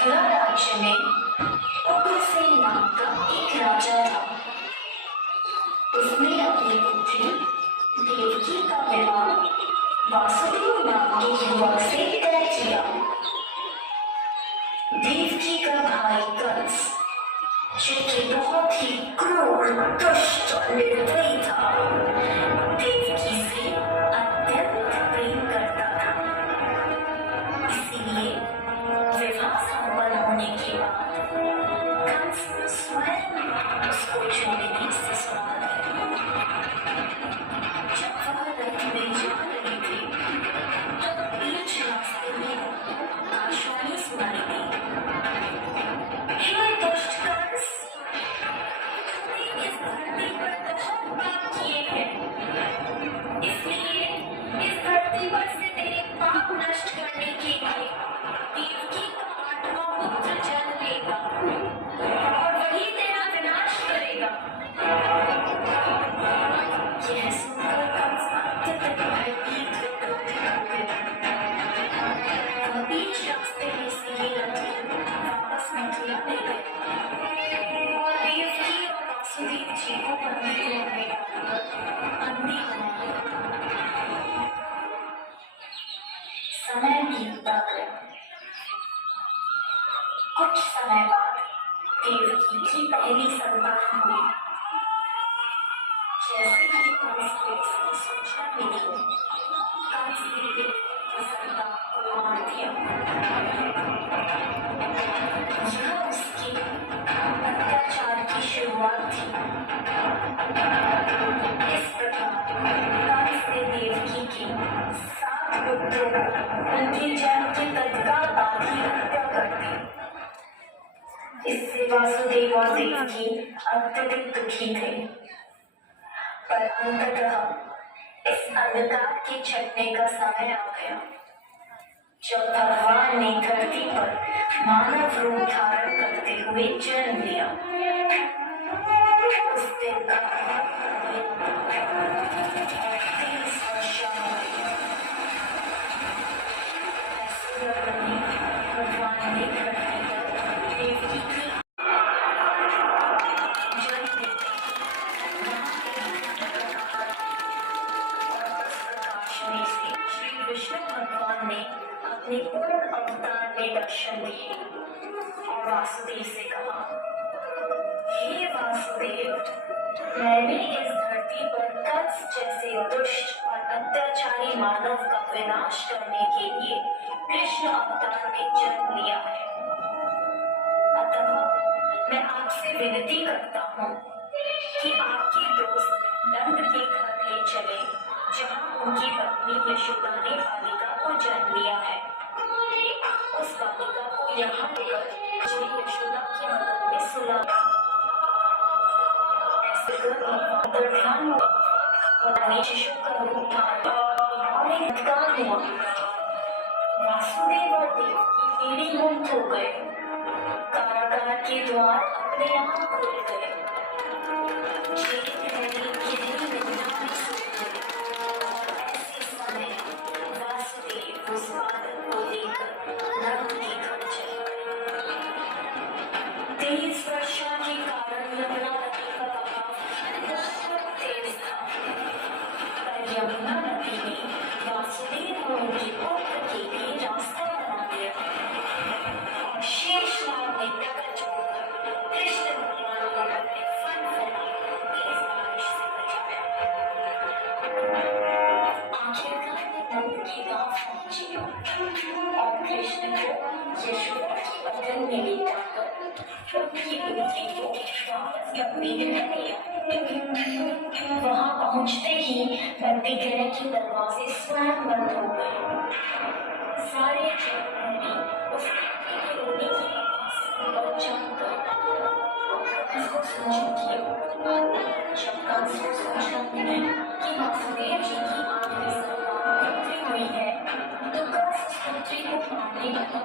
मथुरा राज्य में उग्रसेन नाम का एक राजा था। उसने अपनी पुत्री देवकी का विवाह वासुदेव नाम के युवक से तय किया। देवकी का भाई कंस, जो कि बहुत ही क्रूर, दुष्ट और निर्दयी था, देवकी से अत्यंत प्रेम करता था। इसीलिए विवाह संपन्न होने के बाद कंस स्वयं उसको छोड़ने ससुराल गया। जब वह रथ में जा रहे थे तब बीच रास्ते में आकाशवाणी सुनाई दी, हे दुष्ट कंस, तूने इस धरती पर बहुत पाप किए हैं, इसलिए इस धरती पर से तेरे पाप नष्ट करने के लिए देवकी का 8वां पुत्र जन्म लेगा और वही तेरा विनाश करेगा। यह सुनकर कंस अत्यंत भयभीत व क्रोधित हो गया। वह बीच रास्ते में से ये रथ वापस मथुरा ले गए और देवकी और वासुदेव जी को बंदी गृह में डालकर बंदी बना दिया। समय बीतता गया। कुछ समय बाद देवकी की पहली संतान हुई। जैसे ही कंस को इसकी सूचना मिली, कंस ने उस संतान को मार दिया। यह उसके अत्याचार की शुरुआत थी। इस प्रकार कंस ने देवकी के 7 पुत्रों को उनके जन्म के तत्काल बाद ही हत्या कर दी। इससे वासुदेव और देवकी अत्यधिक दुखी थे। पर अंततः इस अंधकार के छटने का समय आ गया, जब भगवान ने धरती पर मानव रूप धारण करते हुए जन्म लिया। उस दिन का 30 वर्ष हो गई। भगवान ने धरती पर देवकी की विष्णु भगवान ने अपने पूर्ण अवतार में दर्शन दिए और वासुदेव से कहा, हे वासुदेव, मैंने इस धरती पर कंस जैसे दुष्ट और अत्याचारी मानव का विनाश करने के लिए कृष्ण अवतार में जन्म लिया है। अतः मैं आपसे विनती करता हूँ कि आपके दोस्त नंद के घर ले चले, जहाँ उनकी पत्नी यशोदा ने बालिका को जन्म लिया है। उस बालिका को यहाँ लेकर मुझे यशोदा की मदद में सुला। ऐसे कर ध्यान हुआ और शिशु का रूप धारण और एक अधिकार हुआ। वासुदेव और देवकी पीढ़ी मुक्त हो गए। कारागार के द्वार अपने आप खुल गए। यमुना नदी ने वासुदेव और उनके पुत्र के लिए रास्ता बना दिया और शेषनाग ने टकर छोड़कर कृष्ण भगवान को अपने फन फैला तेज बारिश से बचाया। आखिरकार वे नंद के गांव पहुंचे और कृष्ण को यशोदा की बदन में ले जाकर उनकी पुत्री को वापस अपने घर ले आए। वहां पहुंचते ही बंदी गृह के दरवाजे स्वयं बंद हो गए। सारे प्रहरी उस लड़की के रोने की आवाज जानकर कंस को सूचित किया। जब कंस को सूचना मिली कि वासुदेव जी की आखिरी संतान पुत्री हुई है, तो कंस उस पुत्री को मारने लगा।